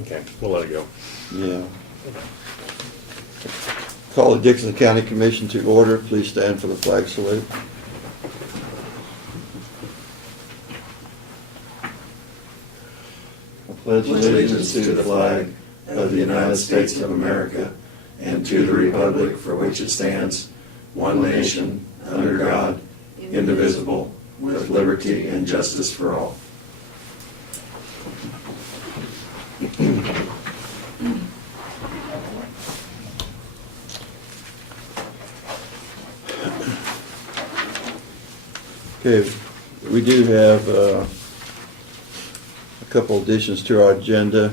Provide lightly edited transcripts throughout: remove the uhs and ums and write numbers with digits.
Okay, we'll let it go. Yeah. Call the Dixon County Commission to order. Please stand for the flag salute. I pledge allegiance to the flag of the United States of America and to the republic for which it stands, one nation, under God, indivisible, with liberty and justice for all. Okay, we do have a couple additions to our agenda.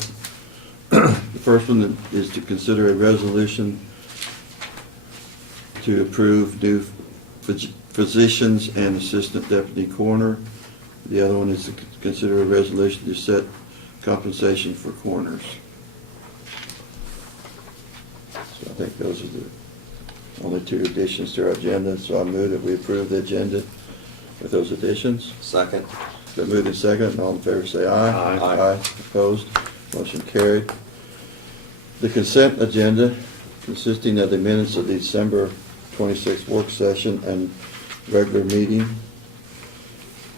The first one is to consider a resolution to approve new physicians and assistant deputy coroner. The other one is to consider a resolution to set compensation for coroners. So I think those are the only two additions to our agenda, so I move that we approve the agenda with those additions. Second. Been moved and seconded, and all in favor say aye. Aye. Opposed? Motion carried. The consent agenda, consisting of the minutes of the December 26th work session and regular meeting,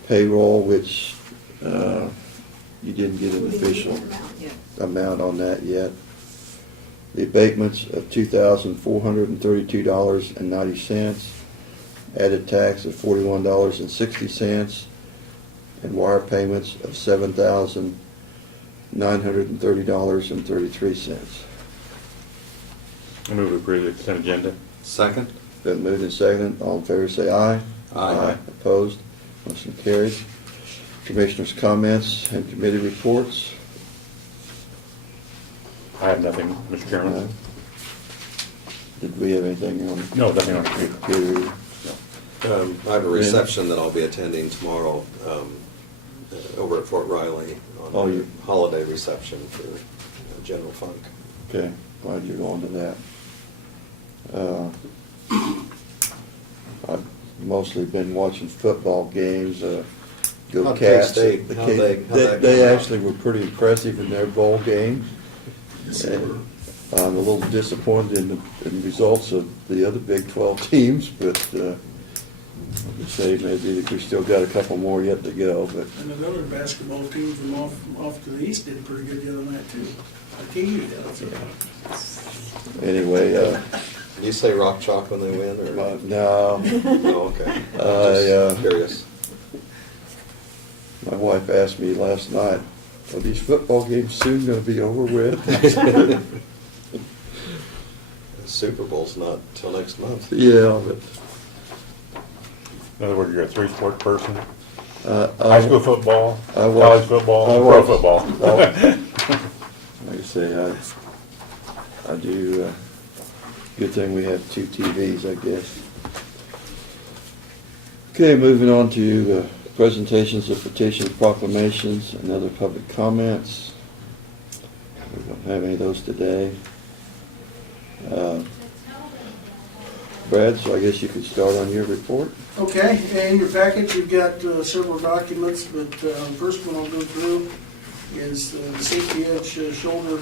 payroll, which you didn't get an official amount on that yet. The abatements of $2,432.90, added tax of $41.60, and wire payments of $7,930.33. I move to approve the consent agenda. Second. Been moved and seconded. All in favor say aye. Aye. Opposed? Motion carried. Commissioners' comments and committee reports. I have nothing, Mr. Chairman. Did we have anything on? No, nothing on the Committee? I have a reception that I'll be attending tomorrow over at Fort Riley on Oh, a you- holiday reception for General Funk. Okay, glad you're going to that. I've mostly been watching football games. Go How'd Cats. K-State? The How'd K- they- how'd that They come out? actually were pretty impressive in their bowl games. And I'm a little disappointed in the results of the other Big 12 teams, but I'll just say maybe we still got a couple more yet to go. But And another basketball team from off to the east did pretty good the other night too. TU did. anyway, Do you say rock chalk when they win, or? no. Oh, okay. I, Just curious. My wife asked me last night, are these football games soon going to be over with? The Super Bowl's not till next month. Yeah, but In other words, you're a three-sport person. I- High school football, I watch- college football, I pro watch- football. Like I say, I do. Good thing we have two TVs, I guess. Okay, moving on to presentations of petitions, proclamations, and other public comments. We don't have any of those today. Brad, so I guess you could start on your report. Okay, in your package, you've got several documents, but the first one I'll go through is the Safety Edge shoulder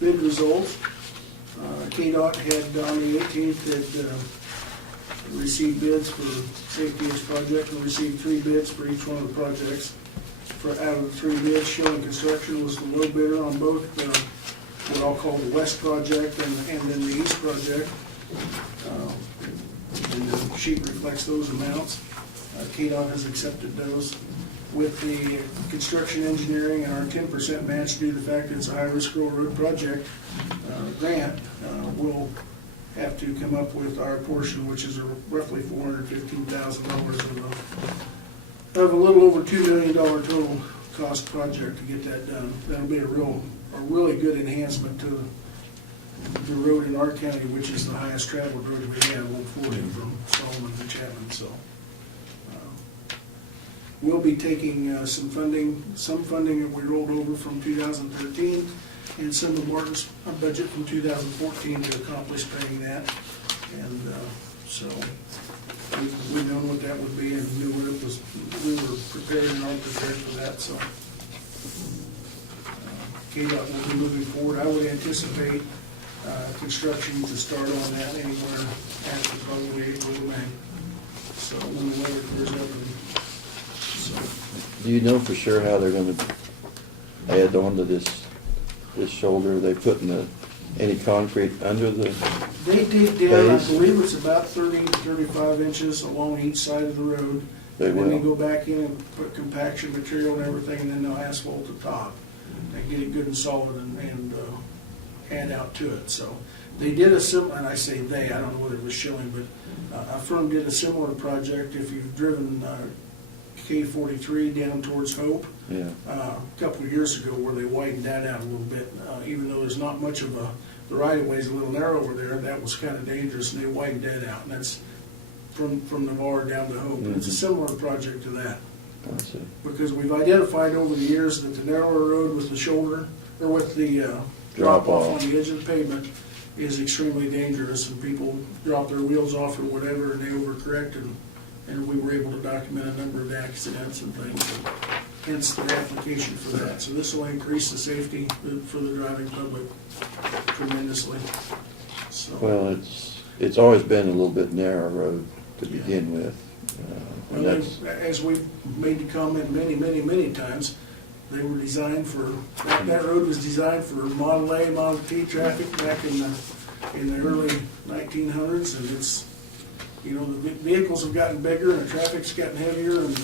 bid results. KDOT had on the 18th received bids for Safety Edge project and received 3 bids for each one of the projects. Out of the 3 bids, Showing Construction was the low bidder on both what I'll call the west project and then the east project. And the sheet reflects those amounts. KDOT has accepted those. With the construction engineering and our 10% match due to the fact that it's a high-risk road project grant, we'll have to come up with our portion, which is roughly $415,000 of a little over $2 million total cost project to get that done. That'll be a really good enhancement to the road in our county, which is the highest traveled road we have, Old 40 from Solomon to Chapman. So we'll be taking some funding that we rolled over from 2013 and some of Martin's budget from 2014 to accomplish paying that. And so we known what that would be and knew what it was. We were prepared and are prepared for that. So KDOT will be moving forward. I would anticipate construction to start on that anywhere after probably April or May. So when the weather clears up. So Do you know for sure how they're gonna add on to this shoulder? They putting any concrete under the, they dig down, I Base. believe it's about 30 to 35 inches along each side of the road. They And then they will. go back in and put compaction material and everything, and then they'll asphalt the top. And get it good and solid and add out to it. So they did a similar, and I say they, I don't know whether it was Schilling, but a firm did a similar project. If you've driven K43 down towards Hope, yeah, a couple of years ago where they widened that out a little bit. Even though there's not much of the right-of-way is a little narrow over there, that was kind of dangerous, and they widened that out. And that's from Navarre down to Hope. It's a similar project to that, I see. because we've identified over the years that the narrower road with the shoulder, or with the Drop drop-off off. on the edge of the pavement is extremely dangerous, and people drop their wheels off or whatever, and they overcorrect, and we were able to document a number of accidents and things, and hence the application for that. So this will increase the safety for the driving public tremendously. So, Well, it's always been a little bit narrow road to begin with. And well, that's, as we've made the comment many times, they were designed for, that road was designed for Model A, Model T traffic back in the early 1900s, and it's, you know, the vehicles have gotten bigger and the traffic's gotten heavier, and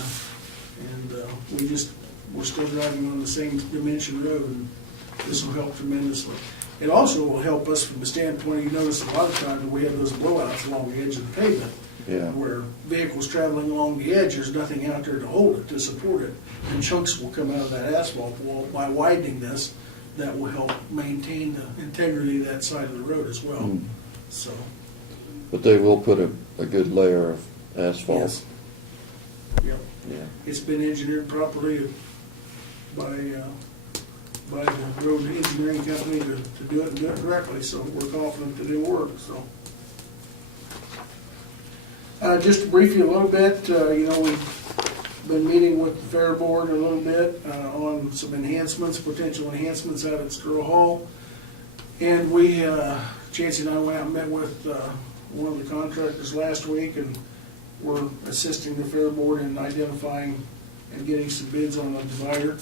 we're still driving on the same dimension road, and this will help tremendously. It also will help us from the standpoint, you notice a lot of times we have those blowouts along the edge of the pavement, yeah, where vehicles traveling along the edge, there's nothing out there to hold it, to support it, and chunks will come out of that asphalt. Well, by widening this, that will help maintain the integrity of that side of the road as well. Mm. So, but they will put a good layer of asphalt. yes. Yep. Yeah, It's been engineered properly by the road engineering company to do it and do it correctly, so we're confident that it'll work, so. Just to brief you a little bit, you know, we've been meeting with the Fair Board a little bit on some enhancements, potential enhancements out at Squirrel Hall. And we, Chancey and I went out and met with one of the contractors last week, and we're assisting the Fair Board in identifying and getting some bids on a divider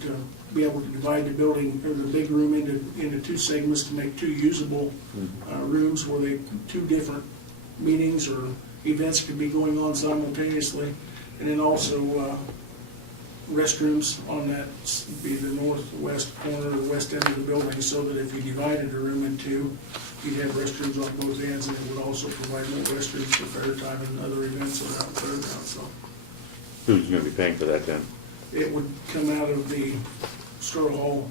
to be able to divide the building, or the big room into two segments to make two usable rooms where two different meetings or events could be going on simultaneously. And then also restrooms on that, be the northwest corner or the west end of the building, so that if you divided the room in two, you'd have restrooms on both ends, and it would also provide more restrooms for fair time and other events around the fairground. So Who's gonna be paying for that then? it would come out of the Squirrel Hall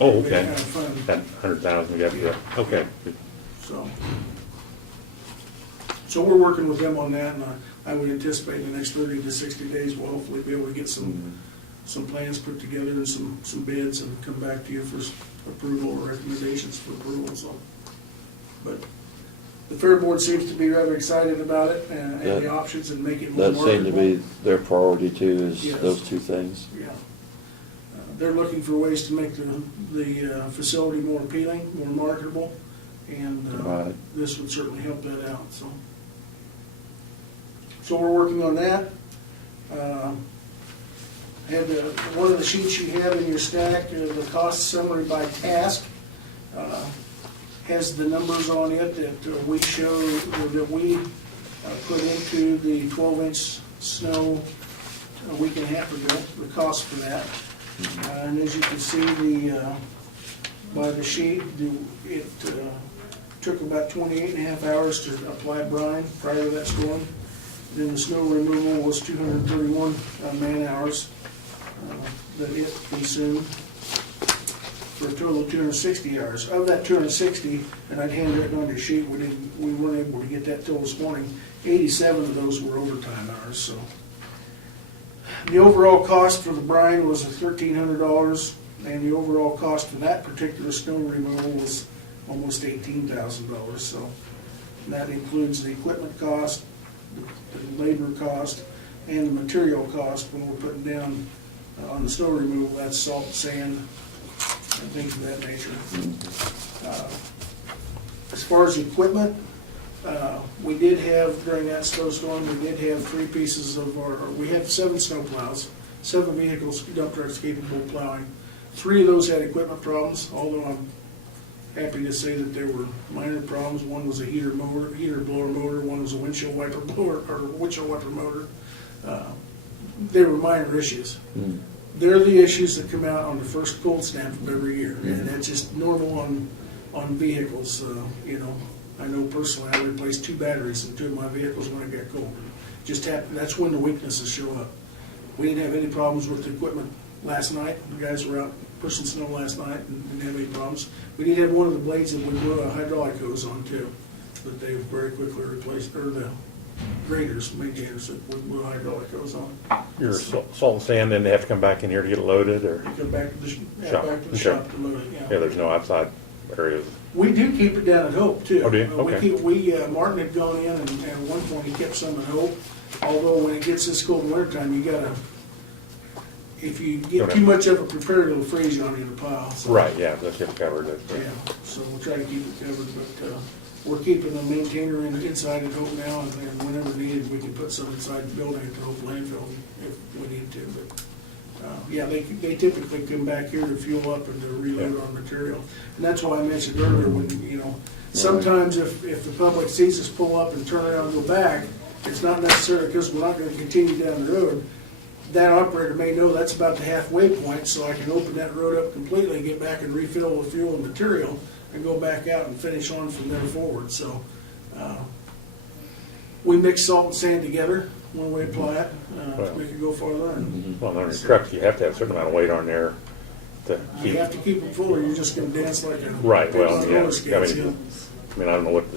Oh, okay. fund. That 100,000 we got for that, okay. So we're working with them on that, and I would anticipate in the next 30 to 60 days, we'll hopefully be able to get some plans put together and some bids, and come back to you for approval or recommendations for approval. So, but the Fair Board seems to be rather excited about it and the options, and make it more that marketable. seemed to be their priority too, is Yes. those two things. Yeah. They're looking for ways to make the facility more appealing, more marketable, and Right. this would certainly help that out, so. So we're working on that. Had one of the sheets you have in your stack, the cost summary by task, has the numbers on it that we show, that we put into the 12-inch snow a week and a half ago, the cost for that. And as you can see, by the sheet, it took about 28 and a half hours to apply brine prior to that storm. Then the snow removal was 231 man-hours that it consumed, for a total of 260 hours. Of that 260, and I'd handwritten on your sheet, we weren't able to get that till this morning, 87 of those were overtime hours, so. The overall cost for the brine was $1,300, and the overall cost for that particular snow removal was almost $18,000, so. And that includes the equipment cost, the labor cost, and the material cost when we're putting down on the snow removal. That's salt, sand, things of that nature. As far as equipment, we did have, during that snowstorm, we did have 3 pieces of we had 7 snowplows, 7 vehicles, dump trucks capable of plowing. 3 of those had equipment problems, although I'm happy to say that there were minor problems. One was a heater blower motor, one was a windshield wiper blower, or windshield wiper motor. They were minor issues. They're the issues that come out on the first cold snap of every year, and that's just normal on vehicles. You know, I know personally, I replaced 2 batteries in 2 of my vehicles when it got cold. Just happened. That's when the weaknesses show up. We didn't have any problems with the equipment last night. The guys were out pushing snow last night and didn't have any problems. We did have one of the blades that we blew a hydraulic hose on too, but they very quickly replaced, or the graders, maintainers that we blew a hydraulic hose on. Your salt and sand, then they have to come back in here to get it loaded, or? You go back to the Shop. back to the Okay. shop to load it, Yeah, there's no outside areas. We do keep it down at Hope too. Oh, do you? Okay. Martin had gone in and at one point he kept some at Hope. Although when it gets this cold in wintertime, you gotta, if you get Okay. too much of it prepared, it'll freeze you on in the pile. So, Right, yeah, that's get covered. Yeah, so we'll try to keep it covered, but, we're keeping the maintainer inside at Hope now, and then whenever needed, we can put some inside the building at the Hope landfill if we need to, but, yeah, they typically come back here to fuel up and to reload our material. And that's why I mentioned earlier, when, you know, sometimes if the public sees us pull up and turn around and go back, it's not necessarily because we're not gonna continue down the road. That operator may know that's about the halfway point, so I can open that road up completely and get back and refill the fuel and material and go back out and finish on from there forward. So, we mix salt and sand together when we apply it, to make it go farther. And Well, on your trucks, you have to have a certain amount of weight on there to you keep. have to keep them full or you're just gonna dance like a. Right, well, on yeah, roller skates, I mean, you know. I don't know what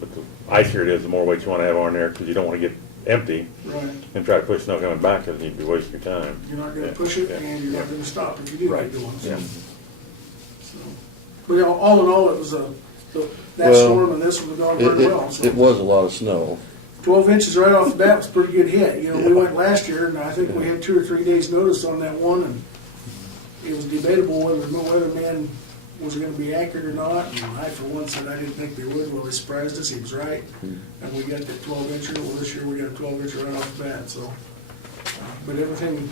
the icier it is, the more weight you want to have on there, because you don't want to get empty Right, and try to push snow coming back, because you'd be wasting your time. you're not gonna Yeah, push it yeah, and you're not yeah. gonna stop if you do Right, get going. yeah. So, but you know, all in all, it was that Well, storm and this was gone very well. So It was a lot of snow. 12 inches right off the bat was a pretty good hit. You know, we went last year and I think we had 2 or 3 days notice on that one, and it was debatable whether the weatherman was going to be accurate or not. And I, for one, said I didn't think they would. Well, they surprised us. He was right, and we got that 12-incher. Well, this year we got a 12-incher right off the bat. So, but everything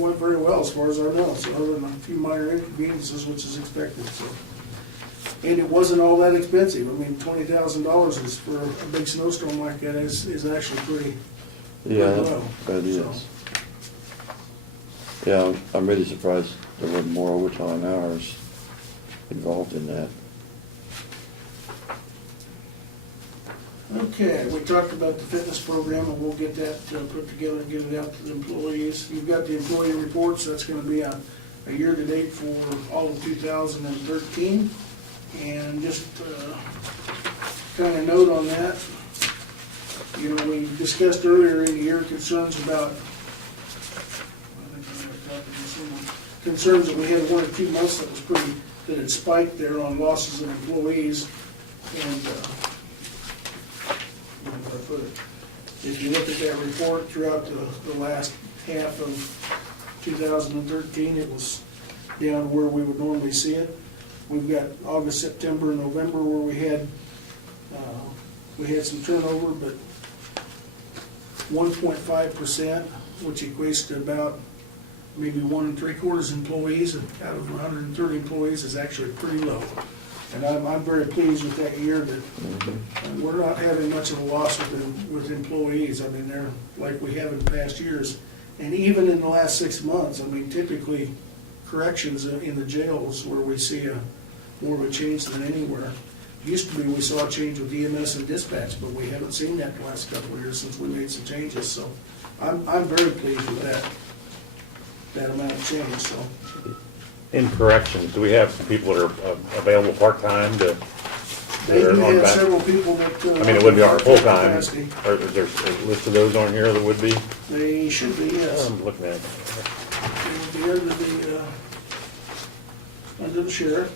went very well as far as I know. So, other than a few minor inconveniences, which is expected. So, and it wasn't all that expensive. I mean, $20,000 is for a big snowstorm like that is actually pretty. Yeah, low. that is. So, Yeah, I'm really surprised there wasn't more overtime hours involved in that. Okay, we talked about the fitness program, and we'll get that put together and get it out to the employees. You've got the employee reports, that's gonna be a year-to-date for all of 2013. And just kind of note on that, you know, we discussed earlier in the year concerns about, concerns that we had 1 or 2 months that was pretty, that had spiked there on losses of employees. And, where did I put it? If you look at that report throughout the last half of 2013, it was down where we would normally see it. We've got August, September, and November where we had some turnover, but 1.5%, which equates to about maybe 1 3/4 employees out of 130 employees is actually pretty low. And I'm very pleased with that year that we're not having much of a loss with employees. I mean, they're like we have in past years. And even in the last 6 months, I mean, typically corrections in the jails where we see more of a change than anywhere. Used to be we saw a change with EMS and dispatch, but we haven't seen that the last couple of years since we made some changes. So I'm very pleased with that amount of change. So In corrections, do we have some people that are available part-time to? they that do are on have back? several people that. I mean, it would be our full-time, capacity. or is there a list of those on here that would be? They should be, yes. I'm looking at it. They would be under the sheriff.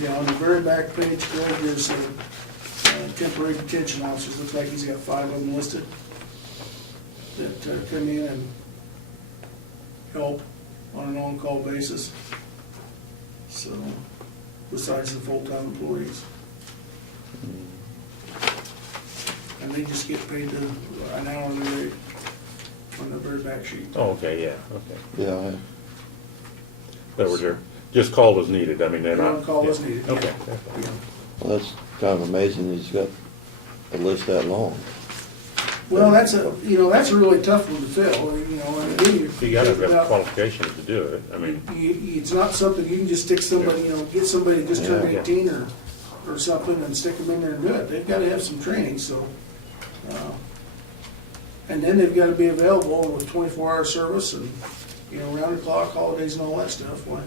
Yeah, on the very back page, Greg, there's temporary detention officers. Looks like he's got 5 of them listed. that come in and help on an on-call basis. So, besides the full-time employees. And they just get paid an hourly rate on the very back sheet. Oh, okay, yeah, okay. Yeah, In other words, they're just called as needed, I mean, they're They're not. on call as yeah. needed, Okay. yeah. Yeah. well, that's kind of amazing he's got a list that long. Well, that's a really tough one to fill, you know, and then You gotta think have about- qualifications to do it, I mean, It's not something you can just stick somebody, you know, get somebody that just turned Yeah. 18 or something and stick them in there and do it. They've got to have some training, so. And then they've got to be available with 24-hour service and, you know, round the clock, holidays and all that stuff. Why?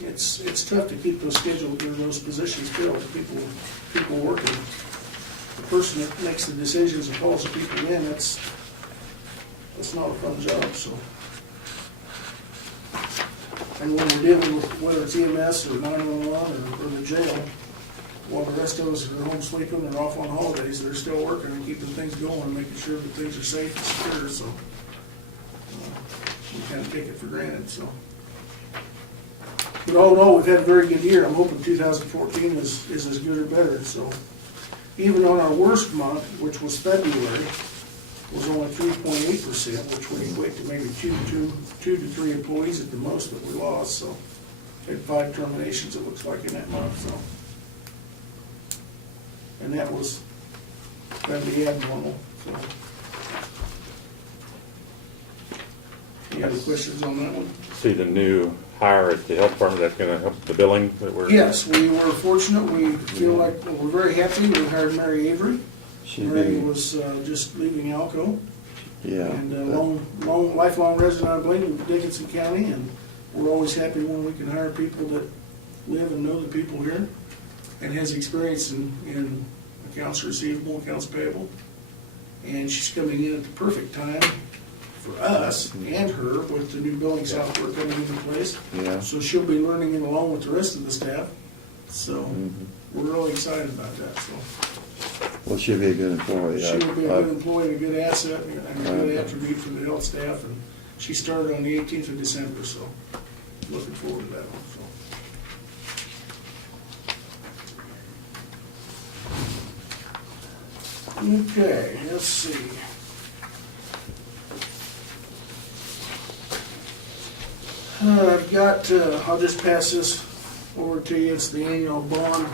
It's tough to keep those schedules or those positions filled, people working. The person that makes the decisions and calls the people in, that's not a fun job, so. And when we're dealing with, whether it's EMS or 911 or the jail, while the rest of us are home sleeping or off on holidays, they're still working and keeping things going and making sure that things are safe and secure, so we kind of take it for granted, so. But all in all, we've had a very good year. I'm hoping 2014 is as good or better, so. Even on our worst month, which was February, was only 3.8%, which would equate to maybe two to three employees at the most that we lost, so. Had 5 terminations, it looks like, in that month, so. And that'd be abnormal, so. Any other questions on that one? see the new hire at the health department, that's gonna help the billing that we're. Yes, we were fortunate. We feel like, we're very happy. We hired Mary Avery. She'd Mary be, was just leaving Alco. yeah. And lifelong resident, I believe, of Dickinson County, and we're always happy when we can hire people that live and know the people here, and has experience in accounts receivable, accounts payable. And she's coming in at the perfect time for us and her with the new billing software coming into place. Yeah. So she'll be learning it along with the rest of the staff. So Mhm. we're really excited about that, so. Well, she'll be a good employee. She will be a I- good employee, a good asset, and a good attribute for the health staff, and she started on the 18th of December, so looking forward to that one, so. Okay, let's see. I've got, I'll just pass this over to you, it's the annual bond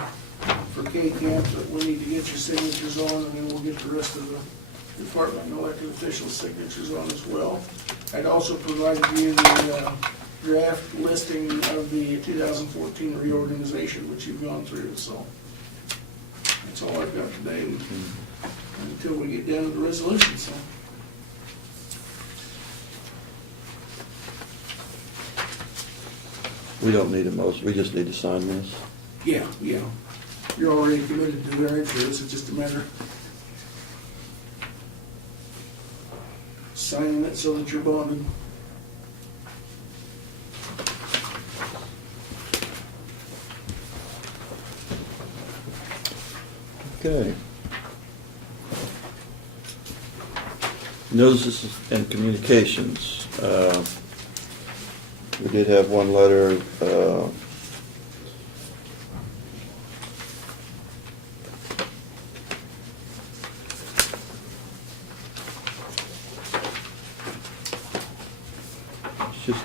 for K-Camp that we need to get your signatures on, and then we'll get the rest of the department and elected officials' signatures on as well. I'd also provided you the draft listing of the 2014 reorganization, which you've gone through, so that's all I've got today until we get down to the resolution, so. We don't need a motion, we just need to sign this. Yeah, yeah. You're already committed to their interests, it's just a matter of signing it so that you're bonded. Okay. Notices and communications. We did have one letter, it's just,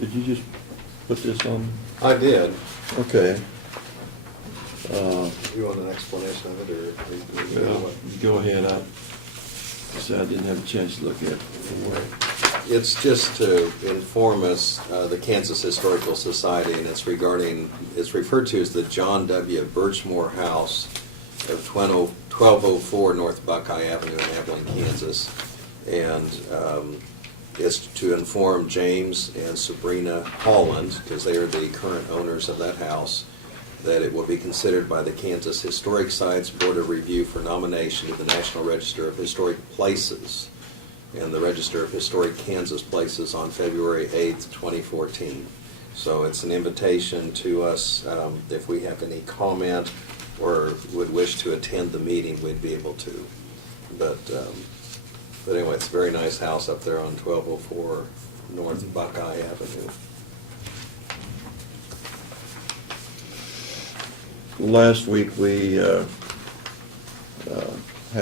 did you just put this on? I did. Okay. You want an explanation of it, or? Well, go ahead, I didn't have a chance to look at it before. It's just to inform us, the Kansas Historical Society, and it's referred to as the John W. Birchmore House of 1204 North Buckeye Avenue in Abilene, Kansas. And it's to inform James and Sabrina Holland, because they are the current owners of that house, that it will be considered by the Kansas Historic Sites Board of Review for nomination to the National Register of Historic Places and the Register of Historic Kansas Places on February 8th, 2014. So it's an invitation to us, if we have any comment or would wish to attend the meeting, we'd be able to. But But anyway, it's a very nice house up there on 1204 North Buckeye Avenue. Last week, we had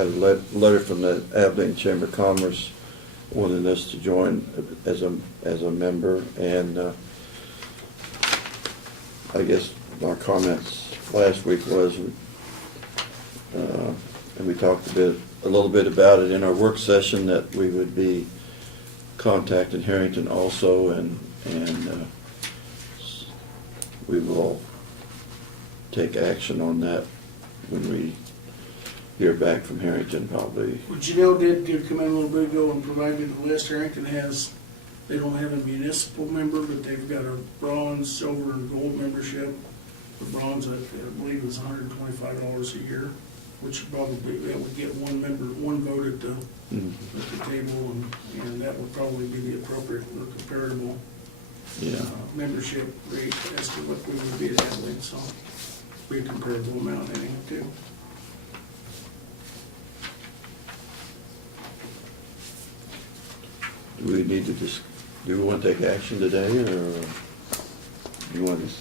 a letter from the Abilene Chamber of Commerce wanting us to join as a member, and I guess our comments last week was, and we talked a little bit about it in our work session, that we would be contacting Harrington also, and we will take action on that when we hear back from Harrington, probably. But Janelle did come in a little bit ago and provide me the list. Harrington has, they don't have a municipal member, but they've got a bronze, silver, and gold membership. The bronze, I believe, is $125 a year, which probably, that would get one member, one vote at the table, and that would probably be the appropriate or comparable membership rate as to what we would be at Abilene, so be a comparable amount anyhow too. Do we need to do we want to take action today, or do you want to?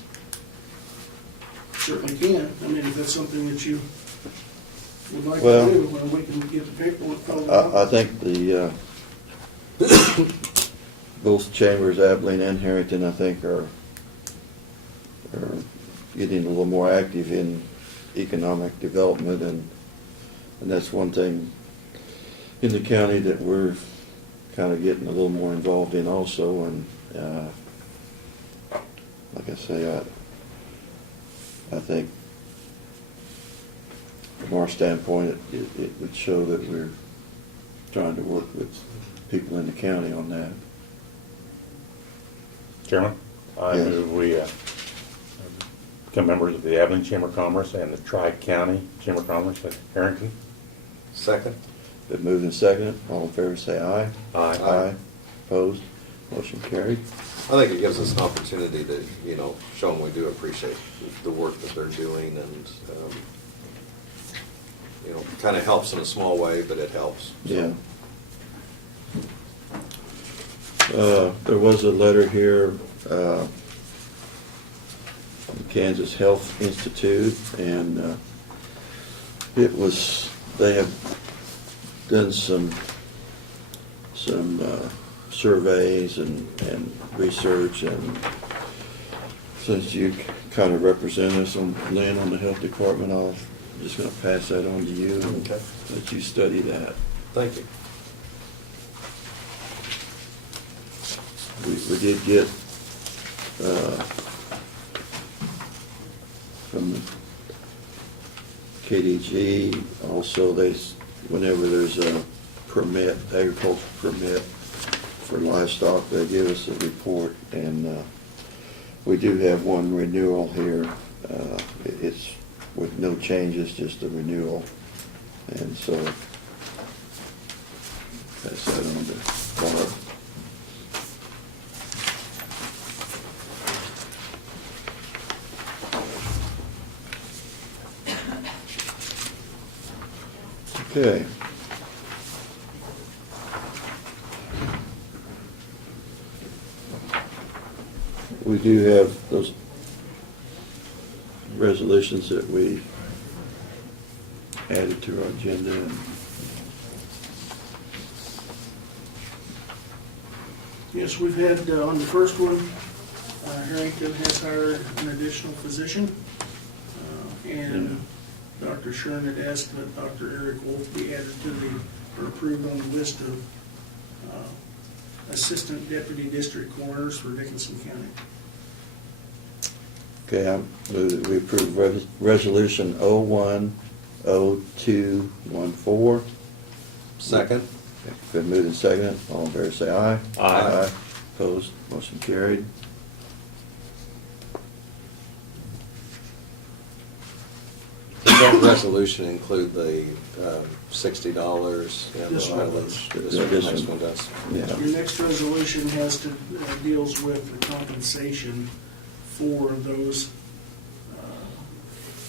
Certainly can. I mean, if that's something that you would like Well, to do, when we can get the paperwork filled I out. think the, both chambers, Abilene and Harrington, I think are getting a little more active in economic development, and that's one thing in the county that we're kind of getting a little more involved in also, and like I say, I think from our standpoint, it would show that we're trying to work with people in the county on that. Chairman, I Yes. move we become members of the Abilene Chamber of Commerce and the Tri-County Chamber of Commerce at Harrington. Second? Been moved and seconded. All in favor, say aye. Aye. Aye. Opposed? Motion carried. I think it gives us an opportunity to, show them we do appreciate the work that they're doing, and, kind of helps in a small way, but it helps. Yeah. There was a letter here from Kansas Health Institute, and they have done some surveys and research, and since you kind of represent us on the health department, I'm just going to pass that on to you and Okay. let you study that. Thank you. We did get from KDG also, whenever there's a permit, agricultural permit for livestock, they give us a report, and we do have one renewal here. It's with no changes, just a renewal, and so pass that on to Barb. Okay. We do have those resolutions that we added to our agenda. Yes, we've had, on the first one, Harrington has hired an additional physician, and Dr. Shern had asked that Dr. Eric Wolf be added to or approved on the list of assistant deputy district coroners for Dickinson County. Okay, I move that we approve resolution 010214. Second? Been moved and seconded. All in favor, say aye. Aye. Opposed? Motion carried. Does that resolution include the $60? Yeah, This the one mileage? does. This next one does. Yeah. Your next resolution deals with the compensation for those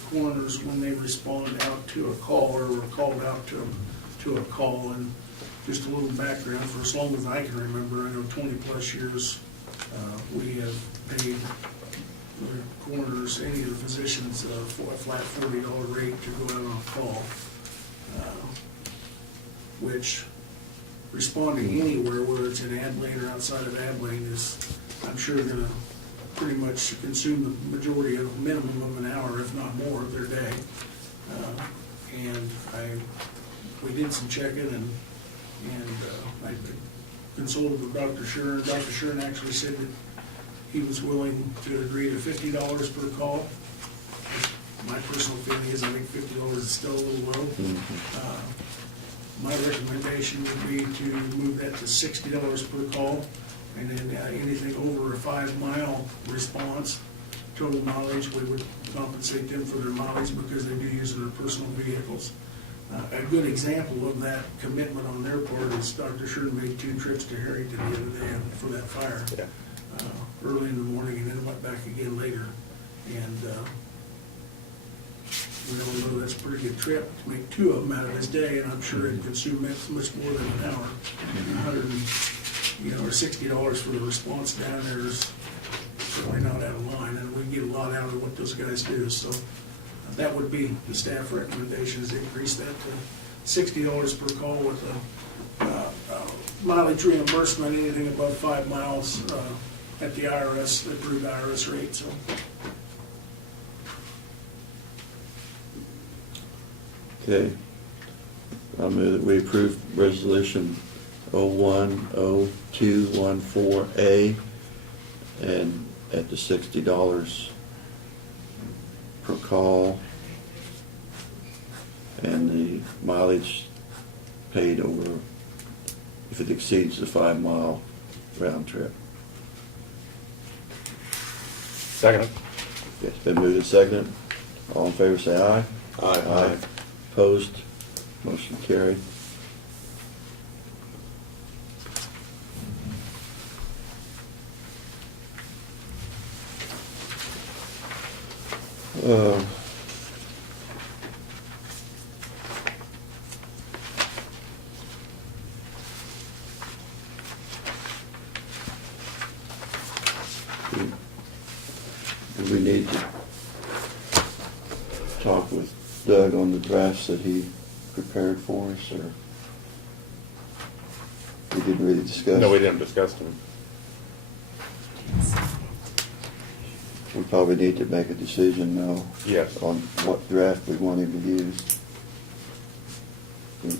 coroners when they respond out to a call or were called out to a call. And just a little background, for as long as I can remember, I know 20-plus years, we have paid the coroners, any of the physicians, for a flat $40 rate to go out on a call, which responding anywhere, whether it's in Abilene or outside of Abilene, is, I'm sure, gonna pretty much consume the majority of, minimum of an hour, if not more, of their day. And we did some checking, and I consulted with Dr. Shern. Dr. Shern actually said that he was willing to agree to $50 per call. My personal feeling is, I think $50 is still a little low. My recommendation would be to move that to $60 per call, and then anything over a 5-mile response, total mileage, we would compensate them for their mileage because they do use their personal vehicles. A good example of that commitment on their part is Dr. Shern made 2 trips to Harrington the other day for that fire. Yeah. Early in the morning, and then went back again later. And we all know that's a pretty good trip to make 2 of them out of his day, and I'm sure it consumed much more than an hour. Or $60 for the response down there is certainly not out of line, and we get a lot out of what those guys do. So that would be the staff recommendation, is to increase that to $60 per call with a mileage reimbursement, anything above 5 miles at the IRS, the approved IRS rate. So Okay. I move that we approve resolution 010214A and at the $60 per call, and the mileage paid over, if it exceeds the 5-mile round trip. Second. Okay, it's been moved and seconded. All in favor say aye. Aye. Opposed? Motion carried. Do we need to talk with Doug on the drafts that he prepared for us, or we didn't really discuss? No, we didn't discuss them. We probably need to make a decision now. Yes. On what draft we want him to use.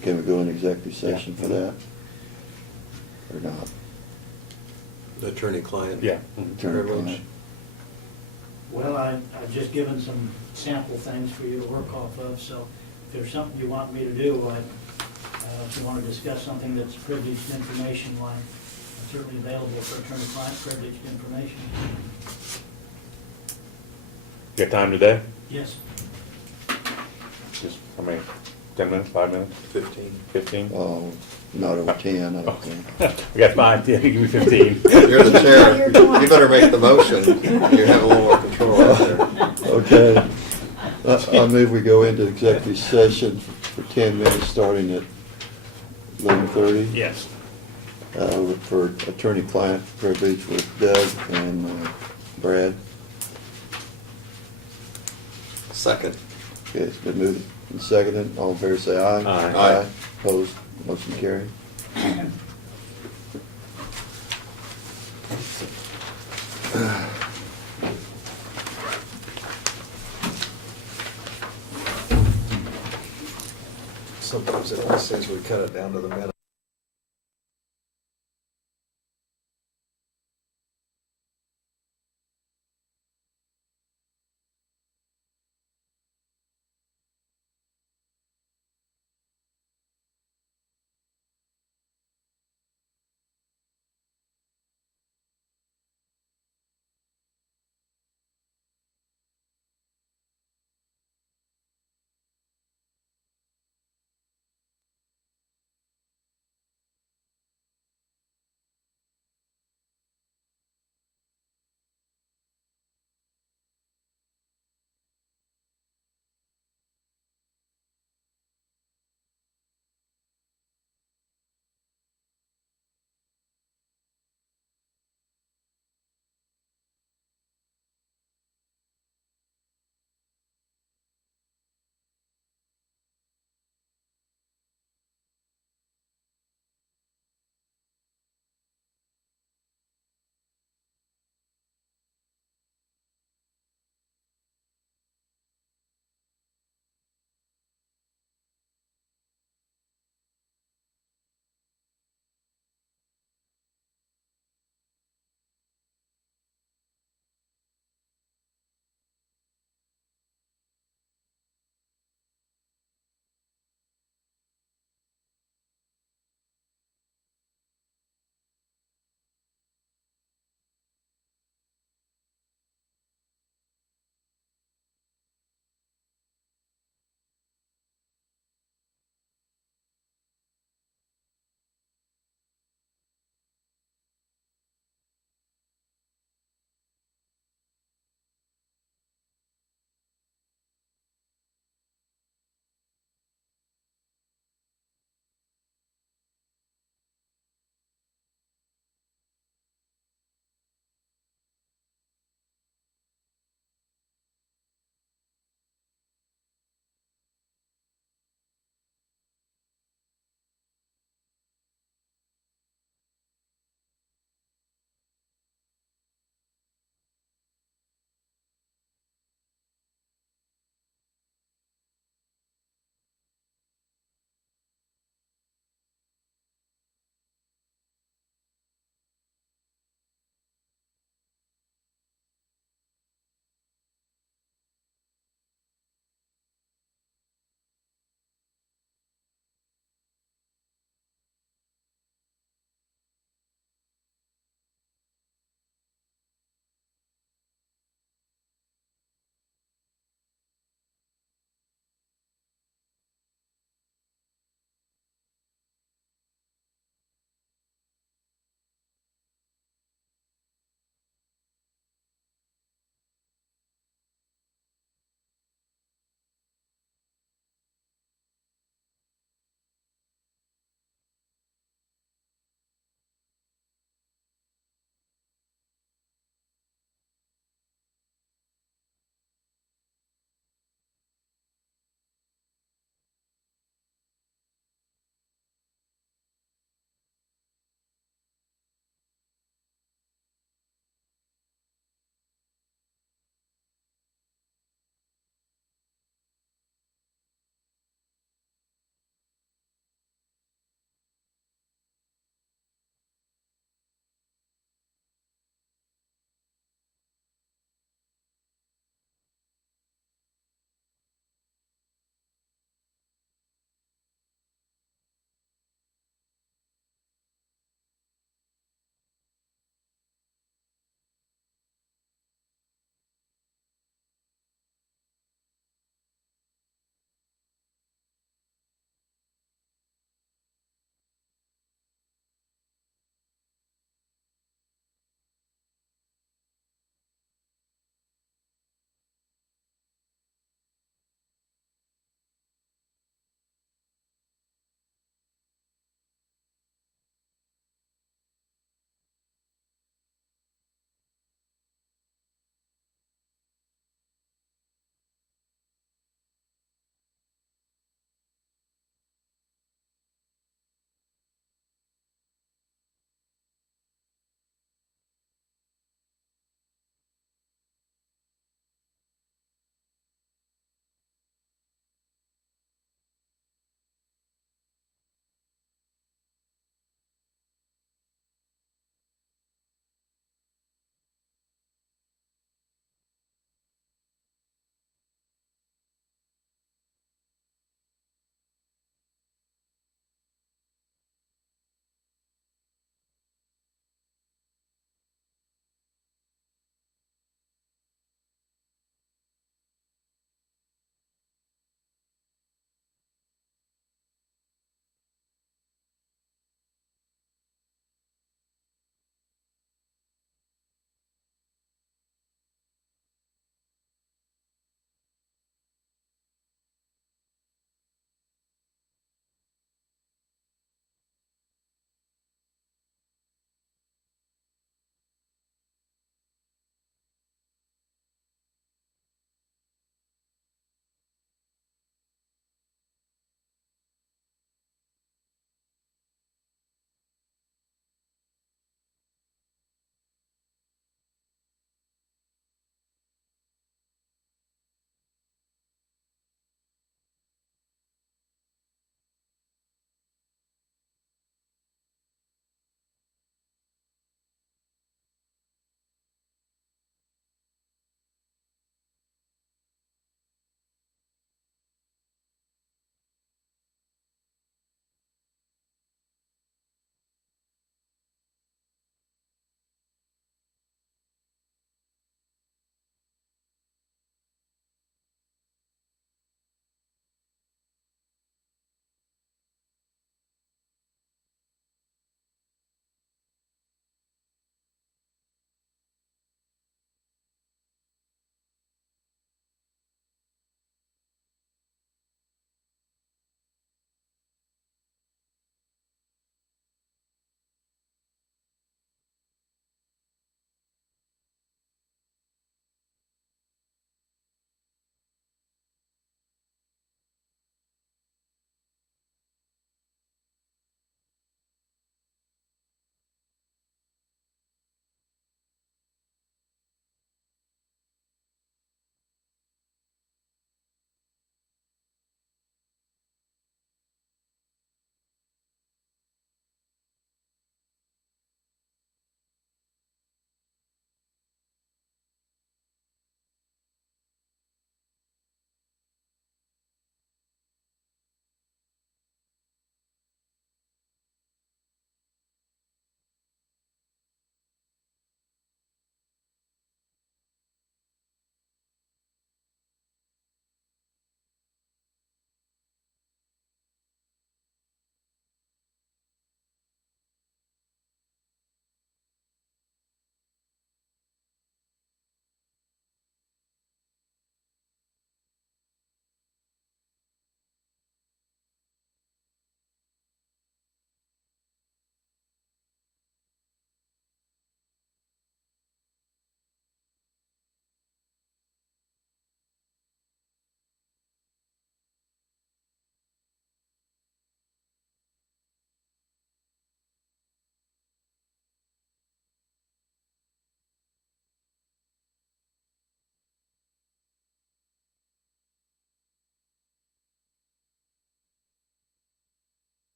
Can we go in executive session for that? Or not? Attorney-client. Yeah. Privilege. Well, I've just given some sample things for you to work off of, so if there's something you want me to do, if you want to discuss something that's privileged information, I'm certainly available for attorney-client privileged information. Got time today? Yes. Just, 10 minutes, 5 minutes, 15. 15? Oh, not over 10, I don't think. We got 5, 10, give me 15. You're the chair. You better make the motion. You have a little more control out there. Okay. I move we go into executive session for 10 minutes, starting at 11:30. Yes. For attorney-client privilege with Doug and Brad. Second. Okay, it's been moved and seconded. All in favor say aye. Aye. Aye. Opposed? Motion carried. Sometimes it always says we cut it down to the minute.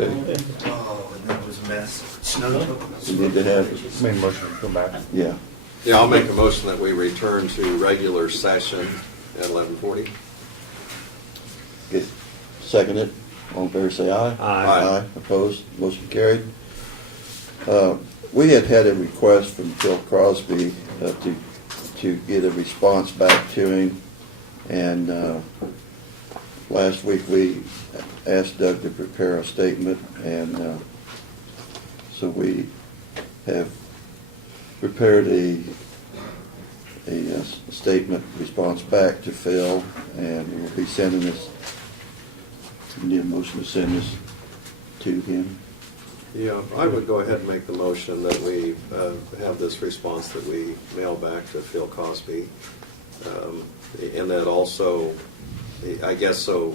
Oh, and that was a mess. We need to have, Made a motion to go back. yeah. Yeah, I'll make a motion that we return to regular session at 11:40. Get, second it. All in favor, say aye. Aye. Opposed? Motion carried. We had a request from Phil Crosby to get a response back to him. And last week, we asked Doug to prepare a statement. And so we have prepared a statement response back to Phil. And we'll be sending this. We need a motion to send this to him. Yeah, I would go ahead and make the motion that we have this response that we mail back to Phil Crosby. And that also, I guess so,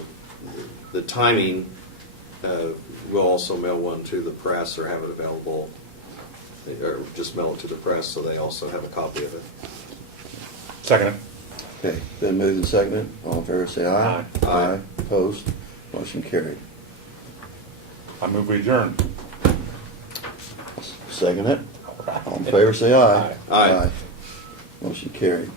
the timing, we'll also mail one to the press or have it available, or just mail it to the press so they also have a copy of it. Second it. Okay, been moved and seconded. All in favor, say aye. Aye. Aye. Opposed? Motion carried. I move we adjourn. Second it. All in favor, say aye. Aye. Motion carried.